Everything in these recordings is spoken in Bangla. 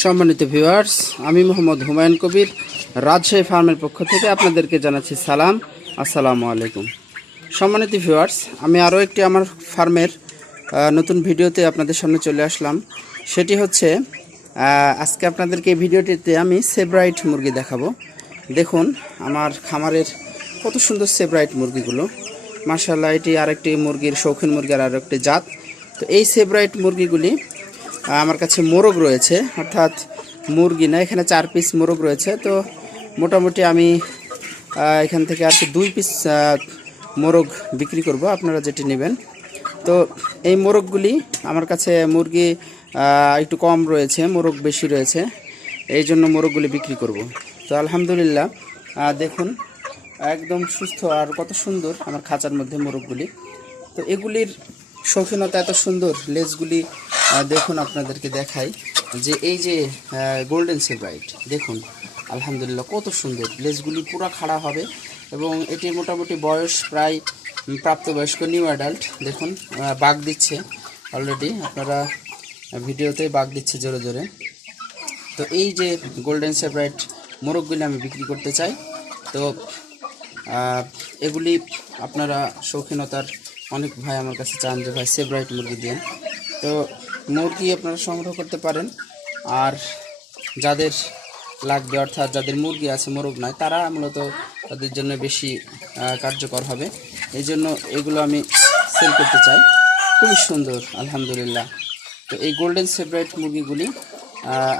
সম্মানিত ভিউয়ার্স আমি মোহাম্মদ হুমায়ুন কবির, রাজশাহী ফার্মের পক্ষ থেকে আপনাদেরকে জানাচ্ছি সালাম। আসসালামু আলাইকুম। সম্মানিত ভিউয়ার্স আমি আরও একটি আমার ফার্মের নতুন ভিডিওতে আপনাদের সামনে চলে আসলাম। সেটি হচ্ছে আজকে আপনাদেরকে এই ভিডিওটিতে আমি সেব্রাইট মুরগি দেখাবো। দেখুন, আমার খামারের কত সুন্দর সেব্রাইট মুরগিগুলো। মার্শাল্লাহ এটি আরেকটি মুরগির শৌখিন মুরগির আর একটি জাত। তো এই সেব্রাইট মুরগিগুলি আমার কাছে মোরগ রয়েছে, অর্থাৎ মুরগি না, এখানে চার পিস মোরগ রয়েছে। তো মোটামুটি আমি এখান থেকে আর দুই পিস মোরগ বিক্রি করব, আপনারা যেটি নেবেন। তো এই মোরগগুলি, আমার কাছে মুরগি একটু কম রয়েছে, মোরগ বেশি রয়েছে, এই জন্য মোরগগুলি বিক্রি করব। তো আলহামদুলিল্লাহ দেখুন, একদম সুস্থ আর কত সুন্দর আমার খাঁচার মধ্যে মোরগগুলি। তো এগুলির শৌখিনতা এত সুন্দর লেজগুলি দেখুন আপনাদেরকে দেখাই যে এই যে গোল্ডেন সেব্রাইট দেখুন, আলহামদুলিল্লাহ কত সুন্দর, লেজগুলি পুরো খাড়া হবে এবং এটির মোটামুটি বয়স প্রায় প্রাপ্তবয়স্ক নিউ অ্যাডাল্ট দেখুন বাঘ দিচ্ছে অলরেডি আপনারা ভিডিওতে বাঘ দিচ্ছে জোরে জোরে। তো এই যে গোল্ডেন সেব্রাইট মোরগগুলি আমি বিক্রি করতে চাই, তো এগুলি আপনারা শৌখিনতার অনেক ভাই আমার কাছে চান যে, ভাই সেব্রাইট মুরগি দিন। তো মুরগি আপনারা সংগ্রহ করতে পারেন। আর যাদের লাগবে, অর্থাৎ যাদের মুরগি আছে মোরগ নয় তারা মূলত তাদের জন্য বেশি কার্যকর হবে। এই জন্য এগুলো আমি সেল করতে চাই। খুবই সুন্দর, আলহামদুলিল্লাহ। তো এই গোল্ডেন সেব্রাইট মুরগিগুলি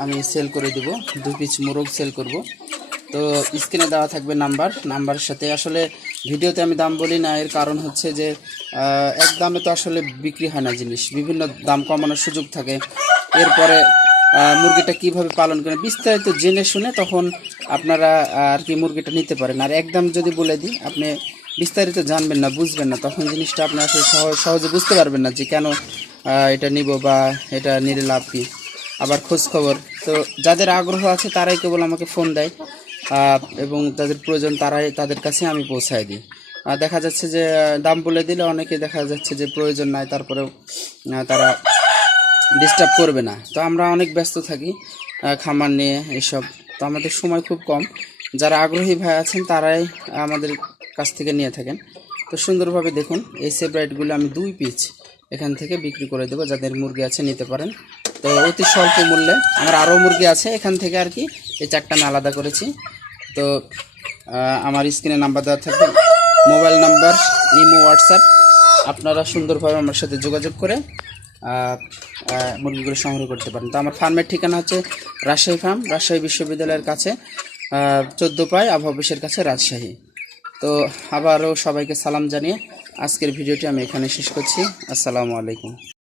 আমি সেল করে দেব। দু পিস মোরগ সেল করব। তো স্ক্রিনে দেওয়া থাকবে নাম্বার নাম্বারের সাথে। আসলে ভিডিওতে আমি দাম বলি না, এর কারণ হচ্ছে যে এক দামে তো আসলে বিক্রি হয় না জিনিস, বিভিন্ন দাম কমানোর সুযোগ থাকে। এরপরে মুরগিটা কীভাবে পালন করেন বিস্তারিত জেনে শুনে তখন আপনারা আর কি মুরগিটা নিতে পারেন। আর একদম যদি বলে দিই, আপনি বিস্তারিত জানবেন না, বুঝবেন না, তখন জিনিসটা আপনি আসলে সহ- সহজে বুঝতে পারবেন না যে কেন এটা নিব বা এটা নিলে লাভ কি। আবার খোঁজ খবর, তো যাদের আগ্রহ আছে তারাই কেবল আমাকে ফোন দেয়। এবং তাদের প্রয়োজন তারাই তাদের কাছে আমি পৌঁছায় দিই। আর দেখা যাচ্ছে যে দাম বলে দিলে অনেকে দেখা যাচ্ছে যে প্রয়োজন নাই, তারপরেও তারা ডিস্টার্ব করবে না। তো আমরা অনেক ব্যস্ত থাকি খামার নিয়ে এসব। তো আমাদের সময় খুব কম। যারা আগ্রহী ভাই আছেন, তারাই আমাদের কাছ থেকে নিয়ে থাকেন। তো সুন্দরভাবে দেখুন, এই সেব্রাইটগুলো আমি দুই পিস এখান থেকে বিক্রি করে দেবো। যাদের মুরগি আছে, নিতে পারেন। তো অতি স্বল্প মূল্যে আমার আরও মুরগি আছে, এখান থেকে আর কি এই চারটা আমি আলাদা করেছি। তো আমার স্ক্রিনে নাম্বার দেওয়া থাকবে। Mobile number, imo, WhatsApp. আপনারা সুন্দরভাবে আমার সাথে যোগাযোগ করে মুরগিগুলো সংগ্রহ করতে পারেন। তো আমার ফার্মের ঠিকানা হচ্ছে রাজশাহী ফার্ম, রাজশাহী বিশ্ববিদ্যালয়ের কাছে চোদ্দ পায় আবহাওয়া কাছে রাজশাহী। তো, আবারও সবাইকে সালাম জানিয়ে আজকের ভিডিওটি আমি এখানে শেষ করছি। আসসালামু আলাইকুম।